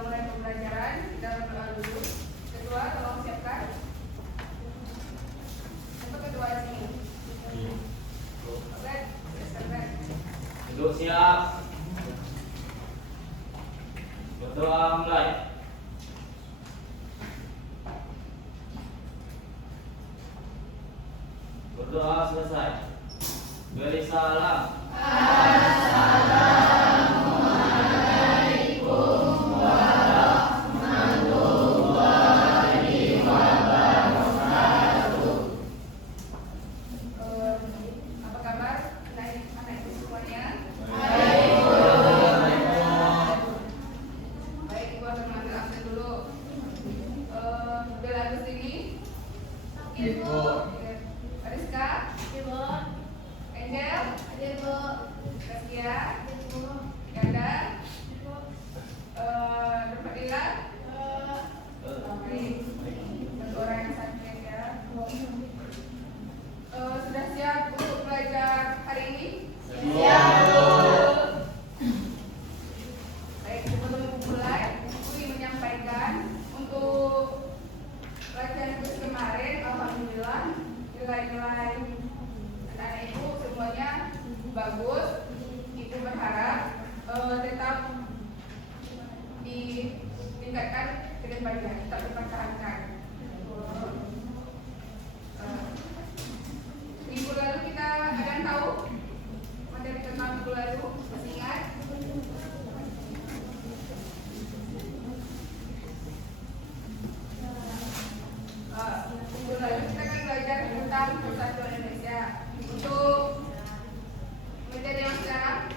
mulai pembelajaran, kita berdoa dulu. Ketua, tolong siapkan. Untuk ketua sini. Oke, siapkan. Duduk siap. Berdoa mulai. Berdoa selesai. Beri salam. Apa kabar anak-anak semuanya? Baik, Ibu akan mengambil absen dulu. Udah lalu sini? Ibu. Ariska? Ibu. Angel? Ibu. Kaskia? Ibu. Ganda? Ibu. Berfadilah? Baik. Satu orang yang sakit ya. Sudah siap untuk belajar hari ini? Baik, sebelum mulai, Ibu ingin menyampaikan untuk pelajaran quiz kemarin, alhamdulillah nilai-nilai anak-anak Ibu semuanya bagus. Ibu berharap tetap ditingkatkan ke depannya, tetap dipertahankan. Minggu lalu kita akan tahu materi tentang minggu lalu, masih ingat? Minggu lalu kita akan belajar tentang persatuan Indonesia. Untuk materi yang sekarang,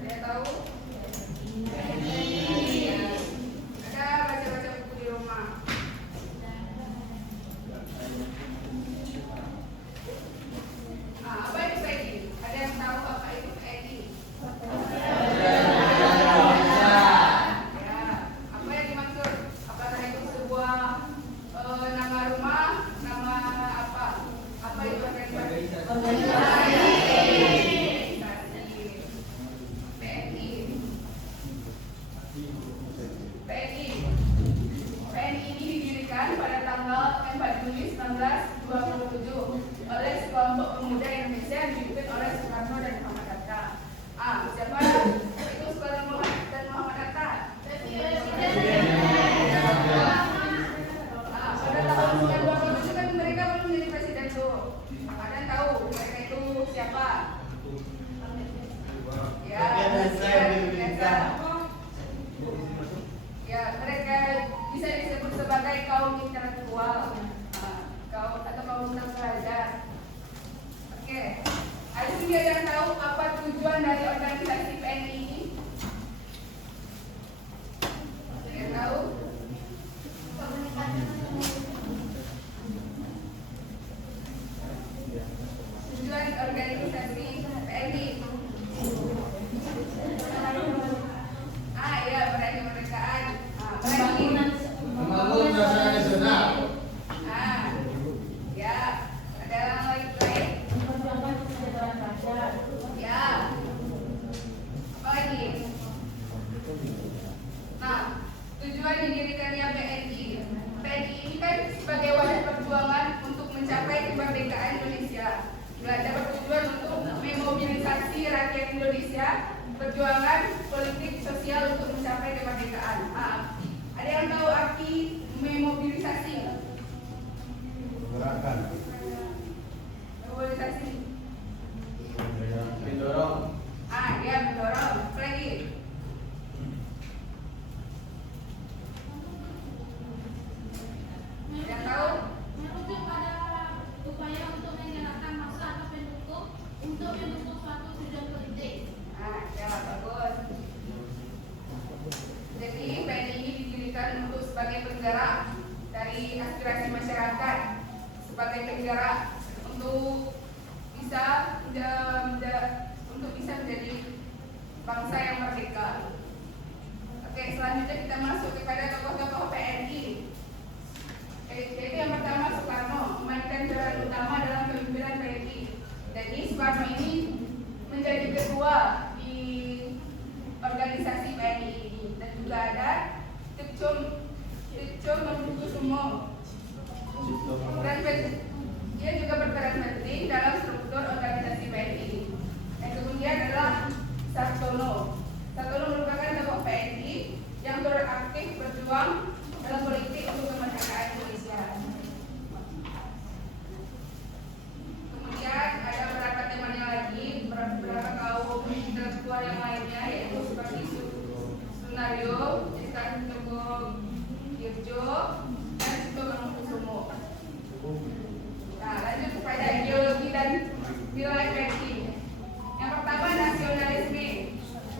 ada yang tahu? Ada baca-baca buku di rumah. Apa itu PEGI? Ada yang tahu apa itu PEGI? Ya, apa yang dimaksud? Apakah itu sebuah nama rumah, nama apa? Apa itu organisasi? PNI. PNI ini didirikan pada tanggal 4 Juli 1927 oleh sekelompok pemuda Indonesia yang dipimpin oleh Soekarno dan Muhammad Hatta. Siapa itu Soekarno dan Muhammad Hatta? Pada tahun 1927 kan mereka belum menjadi presiden tuh. Ada yang tahu mereka itu siapa? Ya, mereka bisa disebut sebagai kaum intelektual, kaum atau kaum pelajar. Oke, ada juga yang tahu apa tujuan dari organisasi PNI ini? Yang tahu? Tujuan organisasi PNI. Ya, meraih kemerdekaan. Membangun nasional nasional. Ya, ada yang lain? Ya. Apa lagi? Nah, tujuan didirikannya PNI. PNI ini kan sebagai wadah perjuangan untuk mencapai kemerdekaan Indonesia. Belajar bertujuan untuk memobilisasi rakyat Indonesia, perjuangan politik sosial untuk mencapai kemerdekaan. Ada yang tahu arti memobilisasi? Gerakan. Memobilisasi. Mendorong. Ya, mendorong. Apa lagi? Yang tahu? Merujuk pada upaya untuk menggerakkan massa atau pendukung untuk mendukung suatu tujuan politik. Ya, bagus. Jadi PNI ini didirikan untuk sebagai penggerak dari aspirasi masyarakat, sebagai penggerak untuk bisa menjadi bangsa yang merdeka. Oke, selanjutnya kita masuk kepada tokoh-tokoh PNI. Jadi yang pertama Soekarno memainkan peran utama dalam kepemimpinan PNI. Jadi Soekarno ini menjadi ketua di organisasi PNI ini, dan juga ada Cipto Mangunkusumo. Dia juga berperan penting dalam struktur organisasi PNI. Yang kemudian adalah Sartono. Sartono merupakan tokoh PNI yang beraktif berjuang dalam politik untuk kemerdekaan Indonesia. Kemudian ada beberapa temannya lagi, beberapa kaum intelektual yang lainnya, yaitu seperti Sunario, Isan Joko Dirjo, dan Cipto Mangunkusumo. Nah, lanjut kepada ideologi dan nilai PNI. Yang pertama, nasionalisme.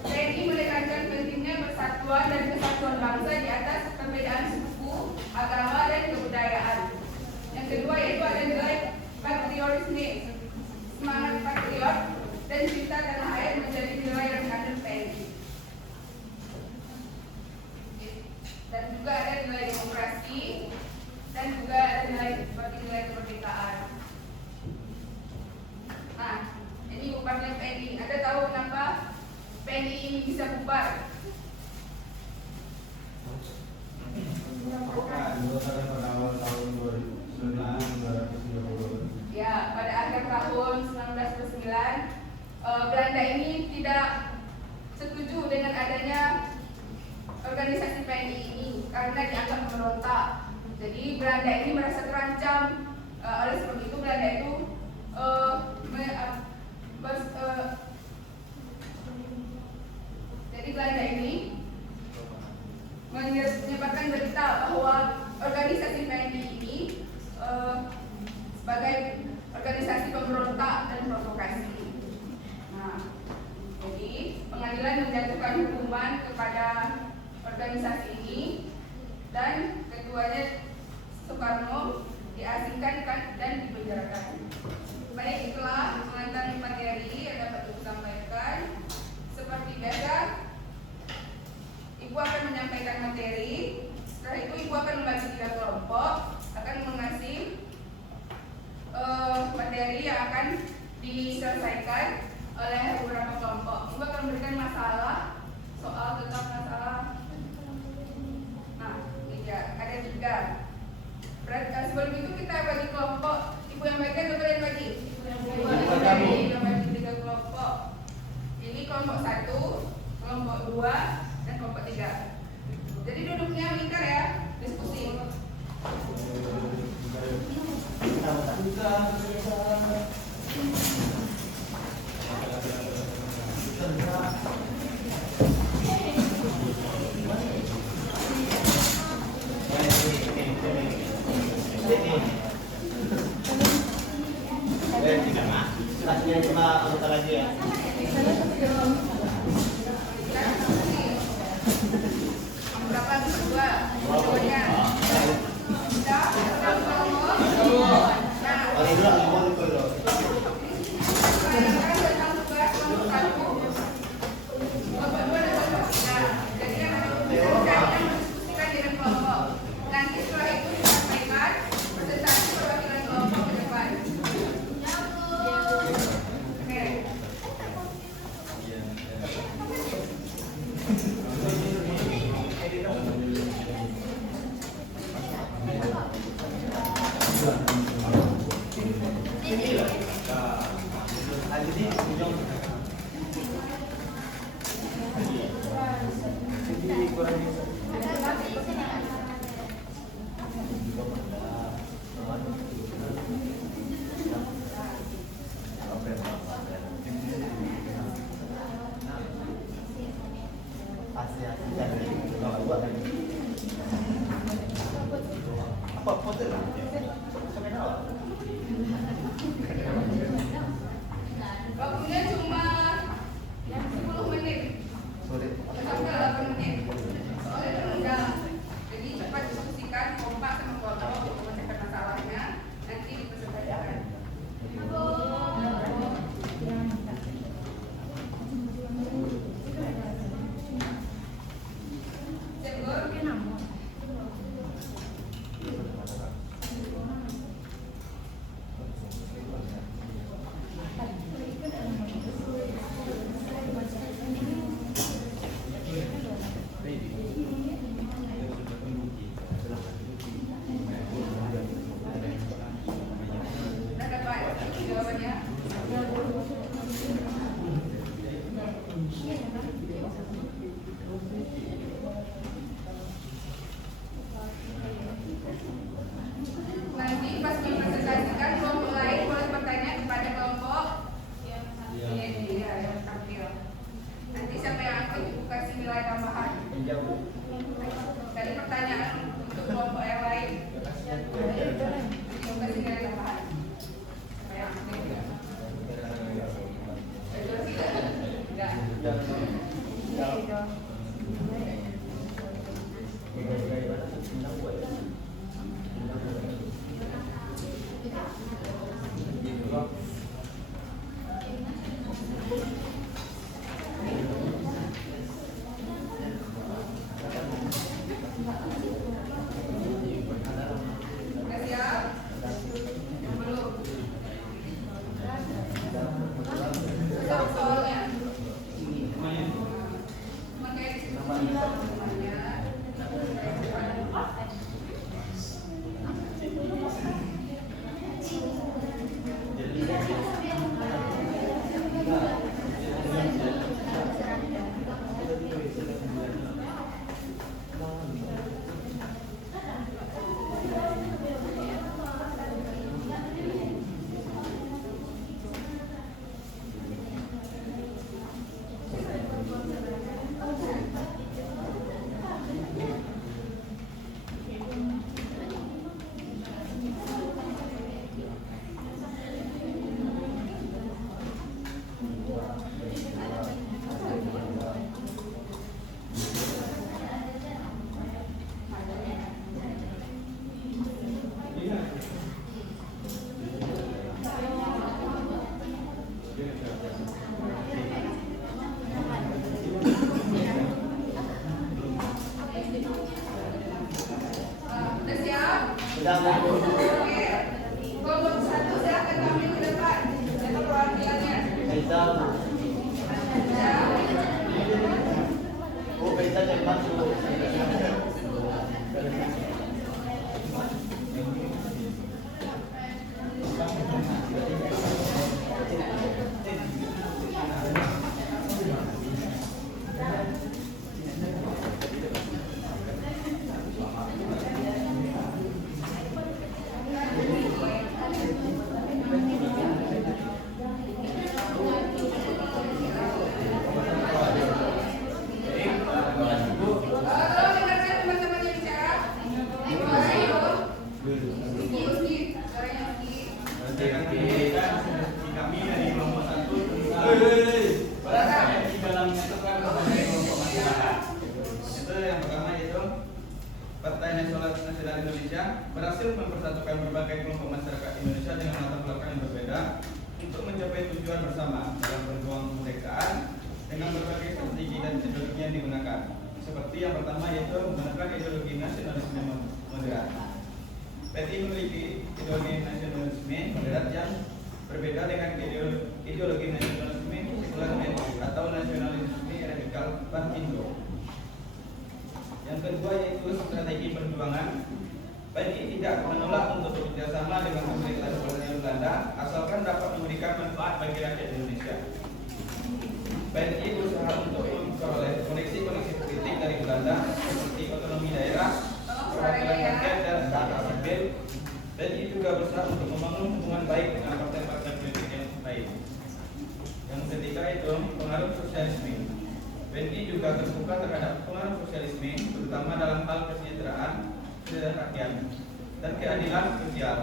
PNI menekankan pentingnya persatuan dan kesatuan bangsa di atas perbedaan suku, agama, dan kebudayaan. Yang kedua yaitu ada nilai patriotisme. Semangat patriot dan cinta tanah air menjadi nilai rekanan PNI. Dan juga ada nilai demokrasi dan juga ada nilai kemerdekaan. Nah, ini bubarnya PNI. Ada tahu kenapa PNI ini bisa bubar? Pada awal tahun 1930. Ya, pada akhir tahun 1909 Belanda ini tidak setuju dengan adanya organisasi PNI ini karena dianggap memberontak. Jadi Belanda ini merasa terancam. Oleh sebab itu Belanda itu jadi Belanda ini menyebarkan berita bahwa organisasi PNI ini sebagai organisasi pemberontak dan provokasi. Nah, jadi pengadilan menjatuhkan hukuman kepada organisasi ini dan ketuanya Soekarno diasingkan dan dipenjarakan. Baik, itulah pengantar materi yang dapat Ibu sampaikan. Seperti biasa, Ibu akan menyampaikan materi. Setelah itu Ibu akan membagi 3 kelompok, akan mengasih materi yang akan diselesaikan oleh beberapa kelompok. Ibu akan memberikan masalah, soal tentang masalah. Nah, ini ya, ada 3. Sebelum itu kita bagi kelompok. Ibu yang bagikan atau kalian bagi? Ibu yang bagi 3 kelompok. Ini kelompok 1, kelompok 2, dan kelompok 3. Jadi duduknya melingkar ya, diskusi. Cuma anggota lagi ya. Berapa kedua? Keduanya. Sudah, Paling dulu aku mau ikut dulu. sekarang tentang tugas kelompok 1, kelompok 2 dan kelompok 3. Jadi yang mendiskusikan dengan kelompok. Nanti setelah itu disampaikan presentasi perwakilan kelompok ke depan. Oke. Waktunya cuma 10 menit sampai 8 menit. Soalnya itu enggak. Jadi cepat diskusikan, kompak sama kelompok untuk menyelesaikan masalahnya. Nanti dipresentasikan. Cenggur. Dari pertanyaan untuk kelompok yang lain. Semoga sih dari tambahan. Udah siap? Belum. Susah soalnya. Makanya semuanya. Udah siap? Sudah mau. Oke. Kelompok 1 silakan tampil ke depan. Siapa perwakilannya? Kita. Oh, kita yang masuk. Tolong dengarkan teman-teman yang bicara. Ayo. Uski. Suaranya Uski. Kami dari kelompok 1 di dalam menyatukan berbagai kelompok masyarakat. Itu yang pertama yaitu Partai Nasional Indonesia berhasil mempersatukan berbagai kelompok masyarakat Indonesia dengan latar belakang yang berbeda untuk mencapai tujuan bersama dalam berjuang kemerdekaan dengan berbagai strategi dan ideologi yang digunakan. Seperti yang pertama yaitu menggunakan ideologi nasionalisme moderat. PTI memiliki ideologi nasionalisme moderat yang berbeda dengan ideologi nasionalisme sekuler atau nasionalisme radikal Partindo. Yang kedua yaitu strategi perjuangan. PTI tidak menolak untuk bekerjasama dengan pemerintahan kolonial Belanda asalkan dapat memberikan manfaat bagi rakyat Indonesia. PTI berusaha untuk memperoleh koneksi-koneksi politik dari Belanda seperti otonomi daerah, perwakilan rakyat dan hak sipil. PTI juga berusaha untuk membangun hubungan baik dengan partai-partai politik yang lain. Yang ketiga itu pengaruh sosialisme. PTI juga terbuka terhadap pengaruh sosialisme, terutama dalam hal kesejahteraan rakyat dan keadilan sosial.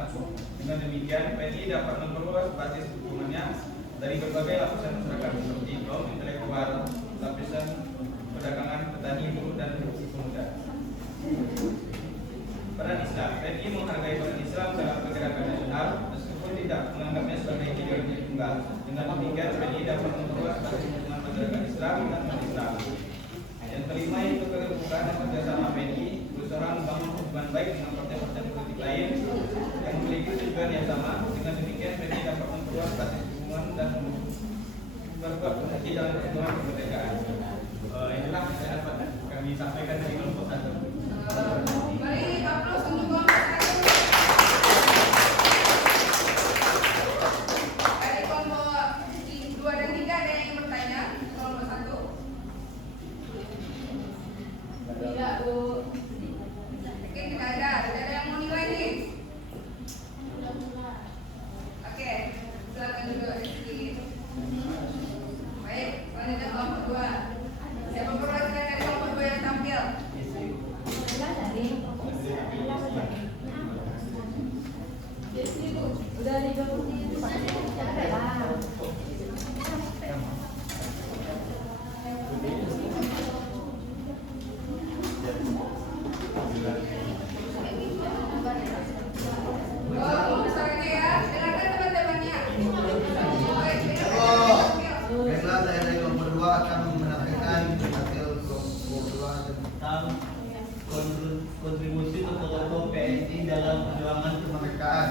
Dengan demikian, PTI dapat memperluas basis dukungannya dari berbagai lapisan masyarakat seperti kaum intelektual, lapisan perdagangan, petani, buruh, dan pemuda. Peran Islam. PTI menghargai peran Islam dalam pergerakan nasional meskipun tidak menganggapnya sebagai ideologi tunggal. Dengan demikian, PTI dapat memperluas basis dukungan pergerakan Islam dan non-Islam. Yang kelima itu keterbukaan dan kerjasama PTI berusaha membangun hubungan baik dengan partai-partai politik lain yang memiliki tujuan yang sama. Dengan demikian, PTI dapat memperluas basis dukungan dan berbuat posisi dalam perjuangan kemerdekaan. Inilah yang dapat kami sampaikan dari kelompok 1. Mari aplaus untuk kelompok 1. Dari kelompok 2 dan 3 ada yang bertanya? Kelompok 1. Tidak, Bu. Oke, tidak ada. Tidak ada yang mau nilai nih. Oke, silakan juga Rizky. Baik, selanjutnya kelompok 2. Siapa perwakilan dari kelompok 2 yang tampil? tentang kontribusi tokoh-tokoh PNI dalam perjuangan kemerdekaan.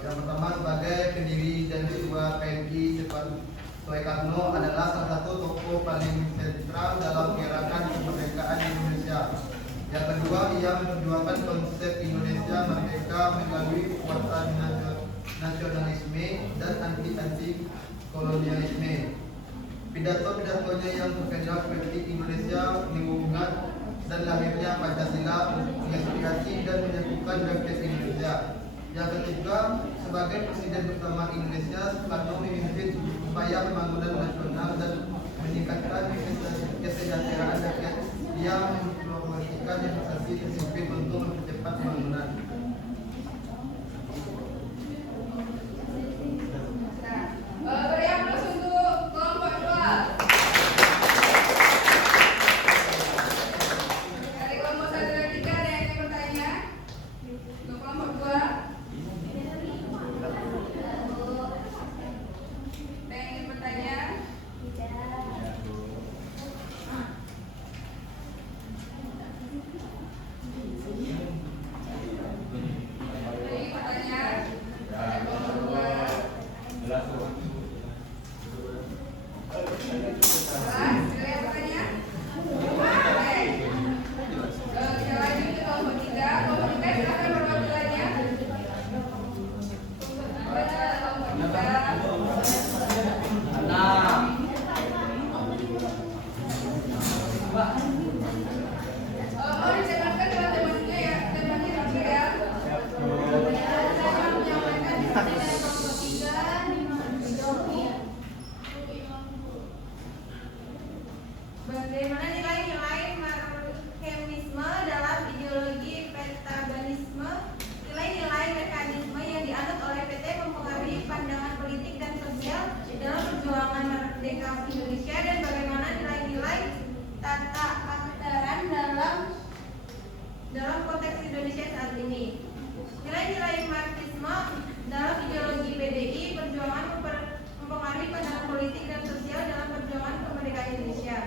Yang pertama, sebagai pendiri dan ketua PNI, Soekarno adalah salah satu tokoh paling sentral dalam gerakan kemerdekaan Indonesia. Yang kedua, ia memperjuangkan konsep Indonesia merdeka melalui kekuatan nasionalisme dan anti kolonialisme. Pidato-pidatonya yang berkedok politik Indonesia, lingkungan dan lahirnya Pancasila menginspirasi dan menyatukan bangsa Indonesia. Yang ketiga, sebagai presiden pertama Indonesia, Soekarno memimpin upaya pembangunan nasional dan meningkatkan kesejahteraan rakyat. Ia mempromosikan investasi tersebut untuk mempercepat pembangunan. Beri aplaus untuk kelompok 2. Dari kelompok 1 dan 3 ada yang ingin bertanya? Untuk kelompok 2. Ada yang ingin bertanya? Ada yang ingin bertanya? Dari kelompok 2. Jelas, ada yang bertanya? Oke. Kita lanjut ke kelompok 3. Kelompok 3 silakan perwakilannya. Kelompok 3. Mau dijalankan dengan temanya ya, temanya juga ya. Bagaimana nilai-nilai marxisme dalam ideologi petabanisme? Nilai-nilai mekanisme yang dianut oleh PT mempengaruhi pandangan politik dan sosial dalam perjuangan merdeka Indonesia, dan bagaimana nilai-nilai tata aksara dalam konteks Indonesia saat ini. Nilai-nilai marxisme dalam ideologi PDI perjuangan mempengaruhi pandangan politik dan sosial dalam perjuangan kemerdekaan Indonesia.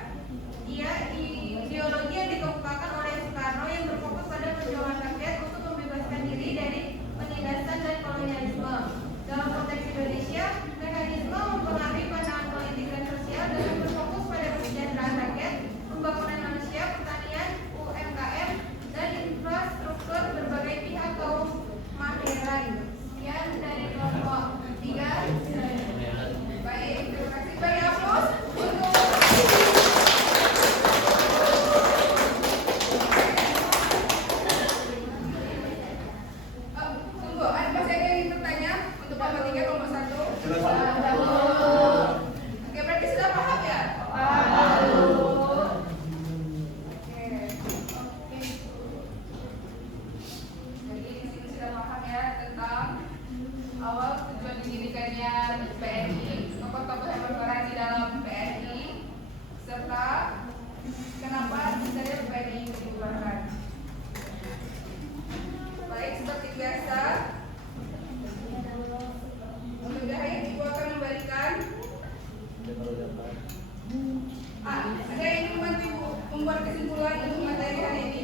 Ideologi yang dikemukakan oleh Soekarno yang berfokus pada perjuangan rakyat untuk membebaskan diri dari penindasan dan kolonialisme. Dalam konteks Indonesia, mekanisme mempengaruhi pandangan politik dan sosial dengan berfokus pada kesejahteraan rakyat, pembangunan manusia, pertanian, UMKM, dan infrastruktur berbagai pihak kaum mageran. Sekian dari kelompok 3. Baik, terima kasih. Beri aplaus untuk tunggu, ada masih ada yang ingin bertanya untuk kelompok 3, kelompok 1? Oke, berarti sudah paham ya? Oke. Jadi di sini sudah paham ya tentang awal tujuan didirikannya PNI, tokoh-tokoh yang berperan di dalam PNI, serta kenapa sebenarnya PNI itu dibubarkan. Baik, seperti biasa, untuk Dahaya Ibu akan memberikan. Ada yang ingin membantu Ibu membuat kesimpulan untuk materi hari ini?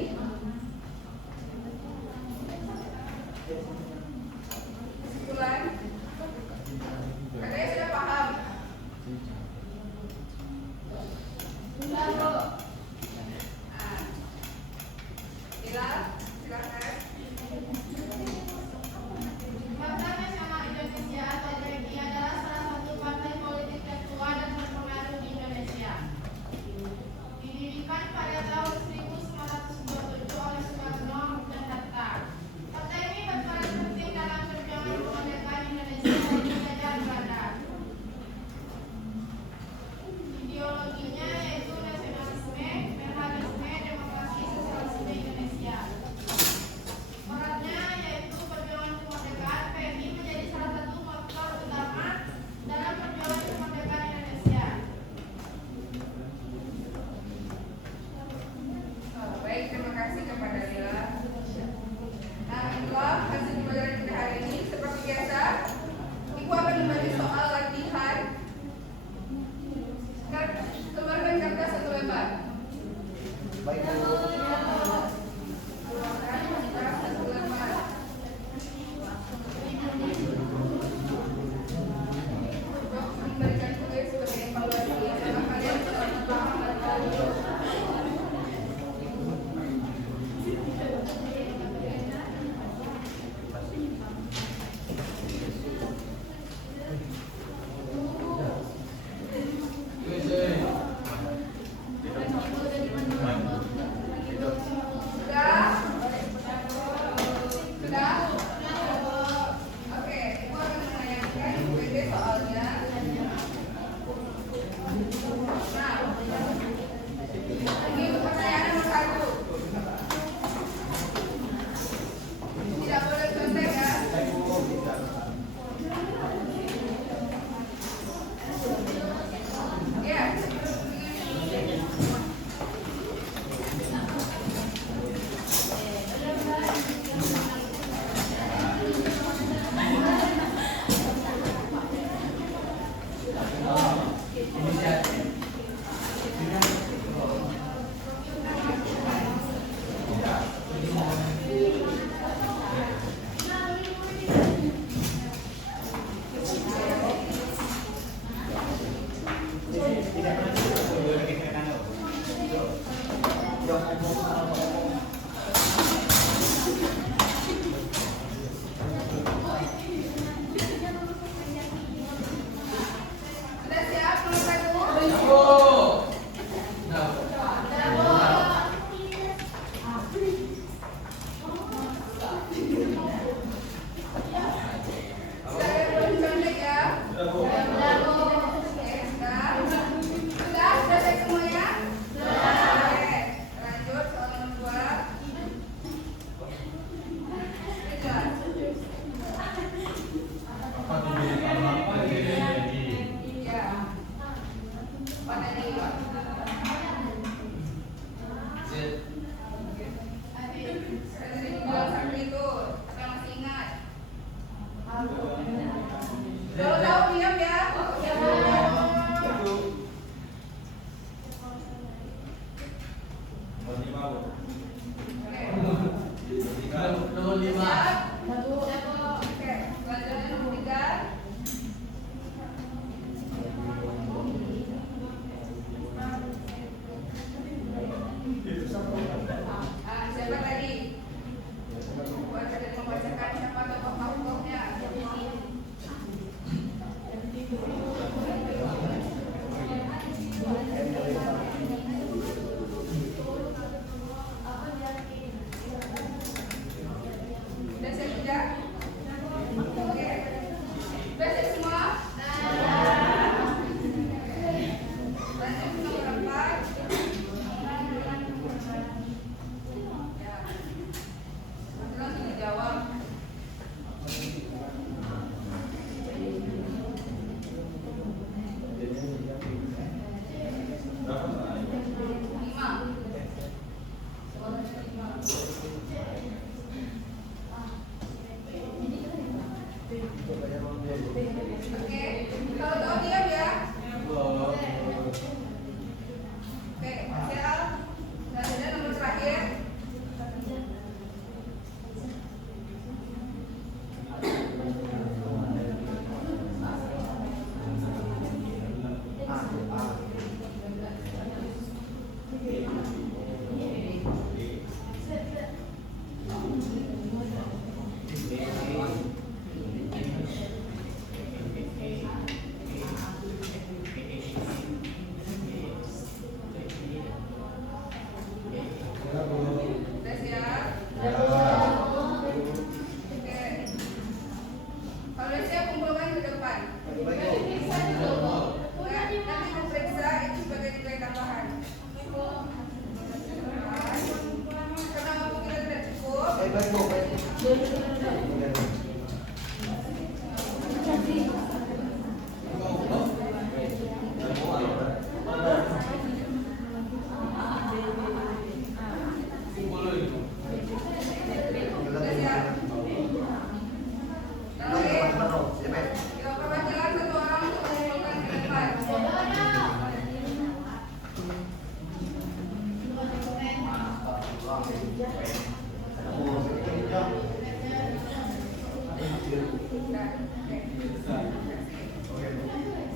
Kesimpulan? Katanya sudah paham. Lalu, Bila, silakan. Partai Nasional Indonesia atau PNI adalah salah satu partai politik tertua dan terpengaruh di Indonesia. Didirikan pada tahun 1927 oleh Soekarno dan Hatta. Partai ini berperan penting dalam perjuangan kemerdekaan Indonesia dari penjajahan Belanda. Ideologinya yaitu nasionalisme, federalisme, demokrasi, sosialisme Indonesia. Sudah siap nomor 1? Saya belum contek ya. Sudah selesai semuanya? Oke, lanjut soal nomor 2. Apa tuh di kamar jadi? Ya. Mana nih? Saya tadi bilang seperti itu. Apa yang masih ingat? Kalau tahu diam ya. Nomor 5. Siap? Oke, selanjutnya nomor 3. Siapa tadi? Buat saya membacakan siapa tokoh-tokohnya. Sudah siap juga? Oke. Sudah siap semua? Lanjut nomor 4. Ya. Nanti langsung dijawab. Lima. Oke, kalau tahu diam ya. Oke, siap. Selanjutnya nomor terakhir. Sudah siap? Oke. Kalau udah siap kumpulkan ke depan. Nanti memeriksa itu sebagai nilai tambahan. Karena waktu kita tidak cukup. Sudah siap? Oke. Kita perwakilan satu orang untuk mengumpulkan ke depan. Nah, oke.